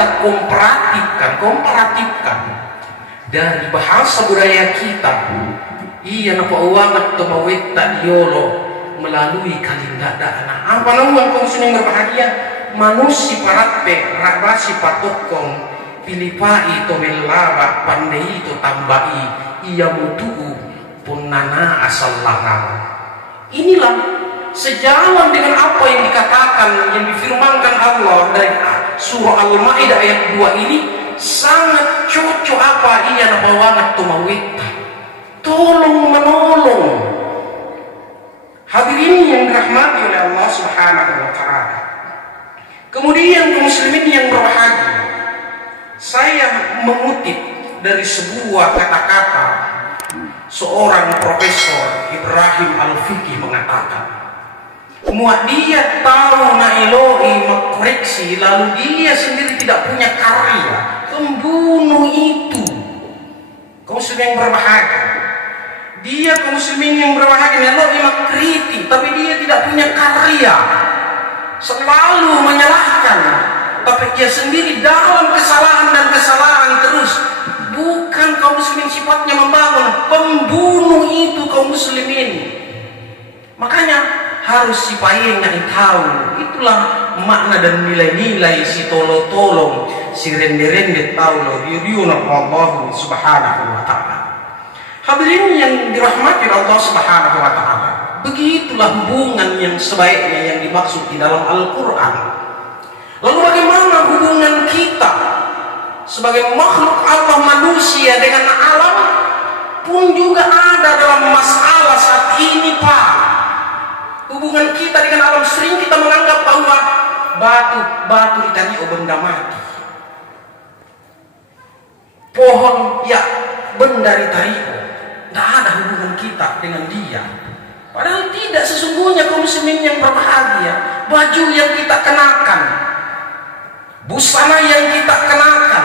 kita komparatifkan dari bahasa budaya kita, iya napa uangat to mawetta diolo melalui kalindadana. Apa namun kau muslim berbahagia manusia parape rasi patokong pilipai to melaba pandai to tambai iya mutu punana asal langal. Inilah sejalan dengan apa yang dikatakan, yang difirmankan Allah dari surah Al-Maidah ayat 2 ini, sangat cocok apa iya nabawangat tumawita tolong menolong. Hadirin yang dirahmati oleh Allah Subhanahu wa Ta'ala. Kemudian kaum muslimin yang berbahagia, saya mengutip dari sebuah kata-kata seorang Profesor Ibrahim Al-Fiqih mengatakan, muat dia tahu nailoi mengkoreksi lalu dia sendiri tidak punya karya, pembunuh itu. Kaum muslimin yang berbahagia, dia kaum muslimin yang berbahagia nailoi mengkritik tapi dia tidak punya karya, selalu menyalahkan, tapi dia sendiri dalam kesalahan dan kesalahan terus. Bukan kaum muslimin sifatnya membangun, pembunuh itu kaum muslimin. Makanya harus si payengnya tahu, itulah makna dan nilai-nilai si tolong si rende-rende tahu lo diriuna Allah Subhanahu wa Ta'ala. Hadirin yang dirahmati Allah Subhanahu wa Ta'ala, begitulah hubungan yang sebaiknya yang dimaksud di dalam Al-Quran. Lalu bagaimana hubungan kita sebagai makhluk Allah manusia dengan alam pun juga ada dalam masalah saat ini, Pak. Hubungan kita dengan alam, sering kita menganggap bahwa batu ditani benda mati, pohon ya benda ditari, tidak ada hubungan kita dengan dia. Padahal tidak, sesungguhnya kaum muslimin yang berbahagia, baju yang kita kenakan, busana yang kita kenakan,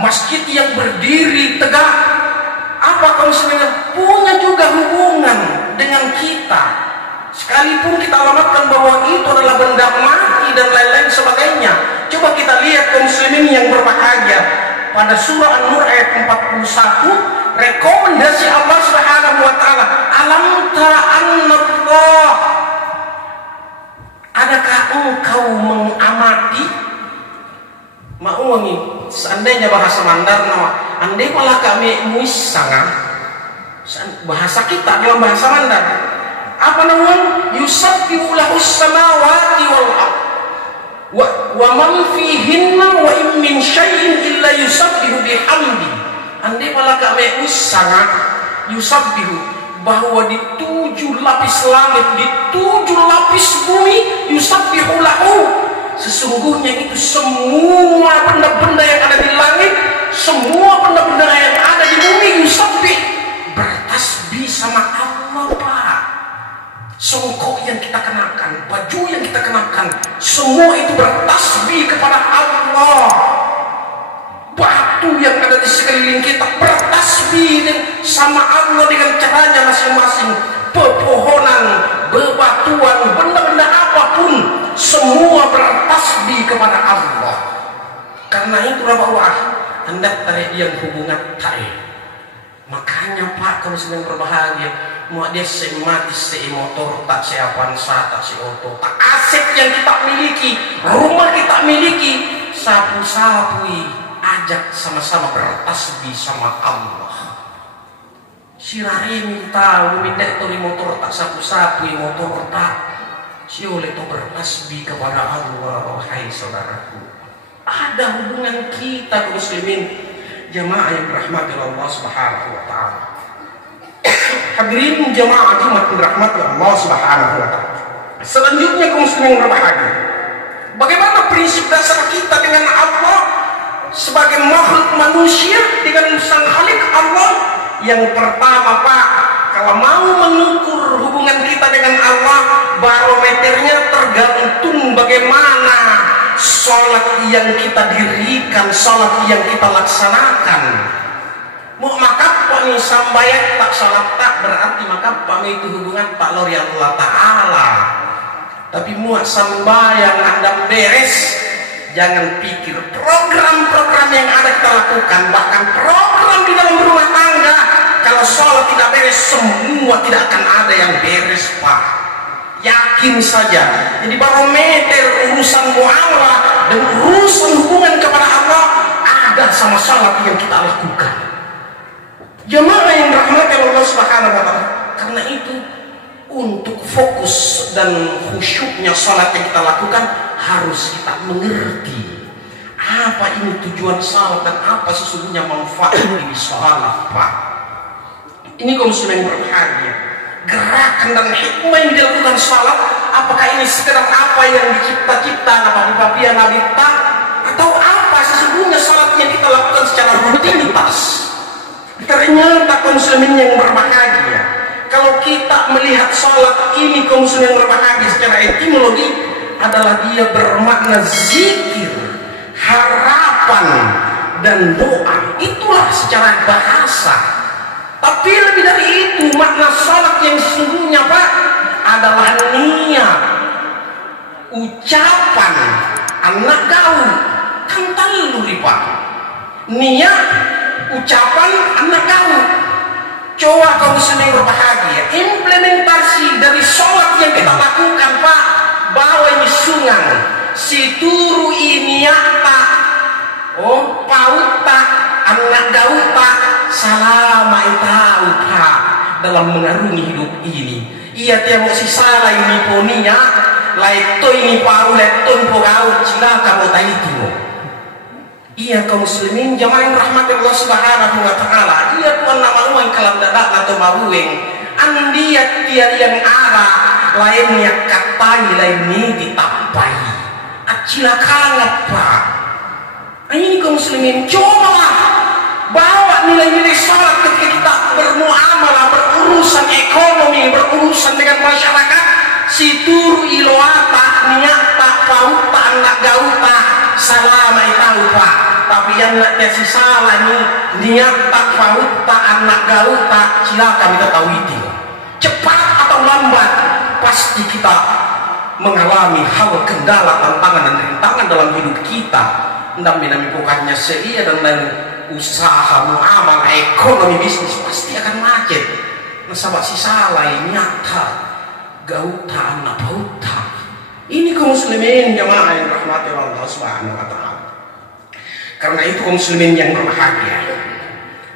masjid yang berdiri tegak, apa kaum muslimin punya juga hubungan dengan kita. Sekalipun kita alamatkan bahwa itu adalah benda mati dan lain-lain sebagainya. Coba kita lihat kaum muslimin yang berbahagia pada surah An-Nur ayat 41, rekomendasi Allah Subhanahu wa Ta'ala, alam tara annallah, adakah engkau mengamati, mauangi seandainya bahasa Mandarna, andai malah kami muisanga bahasa kita dalam bahasa Mandar, apa namanya, yusabbihu lahus samawati wal ardh wa man fihinna wa in min syai'in illa yusabbihu bihamdi. Andai malah kami usanga yusabbihu, bahwa di 7 lapis langit, di 7 lapis bumi, yusabbihu lahu, sesungguhnya itu semua benda-benda yang ada di langit, semua benda-benda yang ada di bumi, yusabbih, bertasbih sama Allah, Pak. Songkok yang kita kenakan, baju yang kita kenakan, semua itu bertasbih kepada Allah. Batu yang ada di sekeliling kita bertasbih sama Allah dengan caranya masing-masing. Pepohonan, bebatuan, benda-benda apapun, semua bertasbih kepada Allah. Karena itu bahwa hendak tarik yang hubungan tarik. Makanya Pak, kalau sedang berbahagia, mau dia semati motor, tak Avanza, tak auto, tak aset yang kita miliki, rumah kita miliki, sapu-sapui, ajak sama-sama bertasbih sama Allah. Sirari minta minta itu motor tak sapu-sapui motor tak, si oleh itu bertasbih kepada Allah. Hai saudaraku, ada hubungan kita kaum muslimin jamaah yang dirahmati Allah Subhanahu wa Ta'ala. Hadirin jamaah Jumat dirahmati Allah Subhanahu wa Ta'ala. Selanjutnya kaum muslimin berbahagia, bagaimana prinsip dasar kita dengan Allah sebagai makhluk manusia dengan Sang Khalik Allah? Yang pertama, Pak, kalau mau mengukur hubungan kita dengan Allah, barometernya tergantung bagaimana sholat yang kita dirikan, sholat yang kita laksanakan. Mau maka Pak nih sambayat tak sholat tak berarti maka Pak itu hubungan tak lori Allah Ta'ala. Tapi muat sambayang Anda beres Jangan pikir program-program yang ada kita lakukan, bahkan program di dalam rumah tangga, kalau sholat tidak beres, semua tidak akan ada yang beres, Pak. Yakin saja. Jadi barometer urusan muamalah dan urusan hubungan kepada Allah ada sama sholat yang kita lakukan. Jemaah yang dirahmati Allah Subhanahu wa taala. Karena itu untuk fokus dan khusyuknya sholat yang kita lakukan harus kita mengerti apa ini tujuan sholat dan apa sesungguhnya manfaat ini sholat, Pak. Ini kaum muslimin yang berbahagia. Gerakan dan hikmah yang dilakukan sholat, apakah ini sekedar apa yang dicipta-cipta Nabi Nabi tak, atau apa sesungguhnya sholat yang kita lakukan secara rutinitas? Ternyata kaum muslimin yang berbahagia, kalau kita melihat sholat ini kaum muslimin yang berbahagia secara etimologi adalah dia bermakna zikir, harapan dan doa. Itulah secara bahasa. Tapi lebih dari itu, makna sholat yang sesungguhnya, Pak, adalah niat, ucapan, anak gaul, kan taluri, Pak. Niat, ucapan, anak gaul. Coba kaum muslimin berbahagia, implementasi dari sholat yang kita lakukan, Pak. Bawa ini sungang, situru ini nyata, oh pauta, anak gauta, salama itauta dalam mengarungi hidup ini. Ia tiap si salah ini poninya, laito ini pau, laito ini pau, cilaka mau taitimu. Ia kaum muslimin jamaah yang rahmati Allah Subhanahu wa taala. Ia tuan nama uang kalam dadak atau maweng. Andiat tiar yang arah lainnya katai lainnya ditapai. Acilakan apa? Ini kaum muslimin cobalah bawa nilai-nilai sholat ketika kita bermuamalah, berurusan ekonomi, berurusan dengan masyarakat. Situru iloata, niata, pauta, anak gauta, salama itauta. Tapi yang nak kasih salah ni niata, pauta, anak gauta, cilaka kita tahu itu. Cepat atau lambat pasti kita mengalami hal kendala, tantangan dan rintangan dalam hidup kita. Nami bukannya seia dan lain usaha, muamalah, ekonomi, bisnis pasti akan macet. Nasabak si salah nyata, gauta, anak pauta. Ini kaum muslimin jamaah yang rahmati Allah Subhanahu wa taala. Karena itu kaum muslimin yang berbahagia,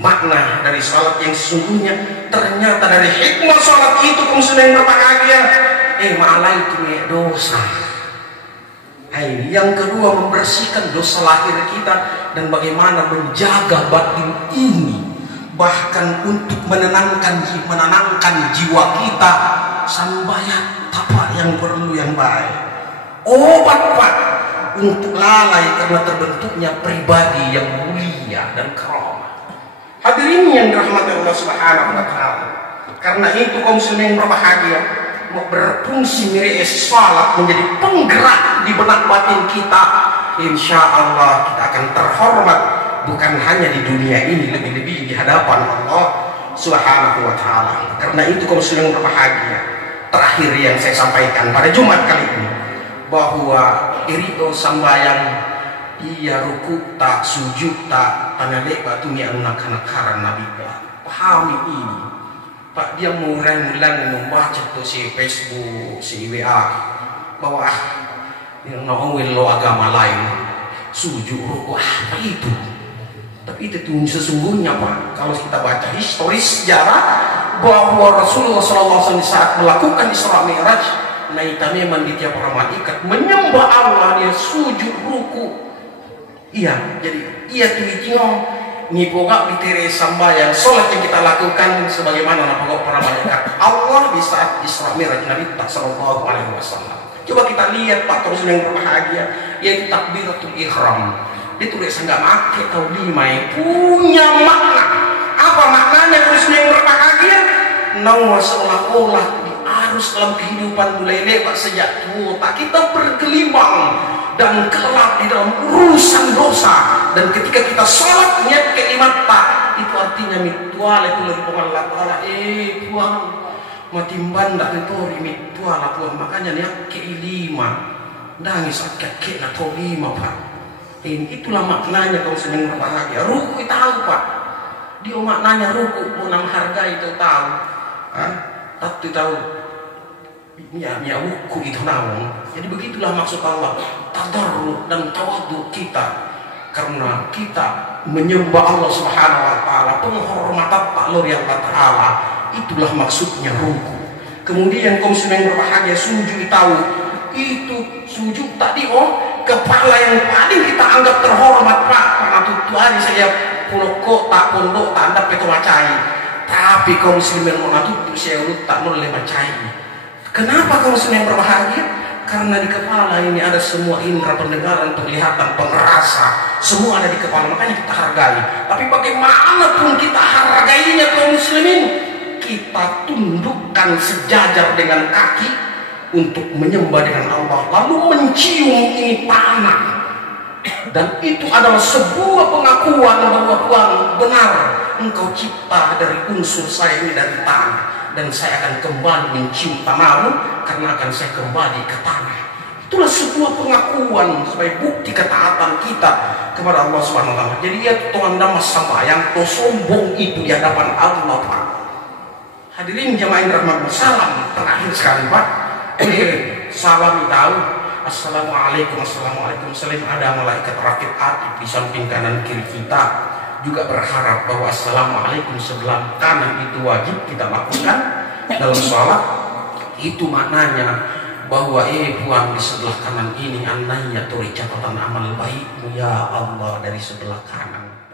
makna dari sholat yang sesungguhnya ternyata dari hikmah sholat itu kaum muslimin yang berbahagia. Ma'alai itu dosa. Yang kedua, membersihkan dosa lahir kita dan bagaimana menjaga batin ini, bahkan untuk menenangkan jiwa kita sambayat tapak yang perlu yang baik, obat, Pak, untuk lalai karena terbentuknya pribadi yang mulia dan karamah. Hadirin yang dirahmati Allah Subhanahu wa taala. Karena itu kaum muslimin yang berbahagia, berfungsi mirip salat menjadi penggerak di benak batin kita. Insya Allah kita akan terhormat bukan hanya di dunia ini, lebih-lebih di hadapan Allah Subhanahu wa taala. Karena itu kaum muslimin berbahagia, terakhir yang saya sampaikan pada Jumat kali ini, bahwa irito sambayang iya ruku tak sujud tak panalek batu ni anak-anakaran Nabi. Pahami ini, Pak. Dia mulai membaca tuh si Facebook, si WA, bahwa yang nongol lo agama lain sujud ruku apa itu. Tapi itu tuh sesungguhnya, Pak, kalau kita baca historis sejarah bahwa Rasulullah SAW saat melakukan Isra Mi'raj, naita memang di tiap para malaikat menyembah Allah, dia sujud ruku. Iya, jadi iya tuh ni pokok bitire sambayang sholat yang kita lakukan sebagaimana pokok para malaikat Allah di saat Isra Mi'raj Nabi sallallahu alaihi wasallam. Coba kita lihat, Pak, terus yang berbahagia, yaitu takbiratul ihram. Ditulis enggak make atau dimai punya makna. Apa maknanya terus yang berbahagia? Nawa seolah-olah diarus dalam kehidupan mulai lebat sejak tua. Kita bergelimang dan kelak di dalam urusan dosa, dan ketika kita sholat niat kalimat tak, itu artinya mitual itu lebih Allah Taala. Tuhan matimban dak tori mitual Tuhan, makanya niat kelima nangis kakek na tolima Pak. Itulah maknanya kaum muslimin berbahagia. Ruku tahu Pak, dia maknanya ruku menang harga itu tahu, tapi tahu ya ruku itu namun. Jadi begitulah maksud Allah, tadarruk dan tawadhu kita, karena kita menyembah Allah Subhanahu wa taala, penghormatan Pak Lur yang taala, itulah maksudnya ruku. Kemudian kaum muslimin berbahagia sujud tahu, itu sujud tadi kepala yang paling kita anggap terhormat Pak, karena tutu hari saya pondok tak anda peto macai, tapi kaum muslimin mau tutu saya ulut tak boleh macai. Kenapa kaum muslimin berbahagia? Karena di kepala ini ada semua indera pendengaran, penglihatan, pengerasa, semua ada di kepala, makanya kita hargai. Tapi bagaimanapun kita hargainya kaum muslimin, kita tundukkan sejajar dengan kaki untuk menyembah dengan Allah, lalu mencium ini tanah, dan itu adalah sebuah pengakuan bahwa Tuhan benar, Engkau cipta dari unsur saya ini dari tanah, dan saya akan kembali mencium tanahmu karena akan saya kembali ke tanah. Itulah sebuah pengakuan sebagai bukti ketaatan kita kepada Allah Subhanahu wa taala. Jadi ya Tuhan damas sambayang to sombong itu di hadapan Allah Pak. Hadirin jamaah yang dirahmati, salam terakhir sekali Pak. Salam tahu, assalamualaikum, assalamualaikum. Salam ada malaikat rakib atib di samping kanan kiri kita. Juga berharap bahwa assalamualaikum sebelah kanan itu wajib kita lakukan dalam sholat. Itu maknanya bahwa Tuhan di sebelah kanan ini ananya turi catatan amal baikmu ya Allah dari sebelah kanan.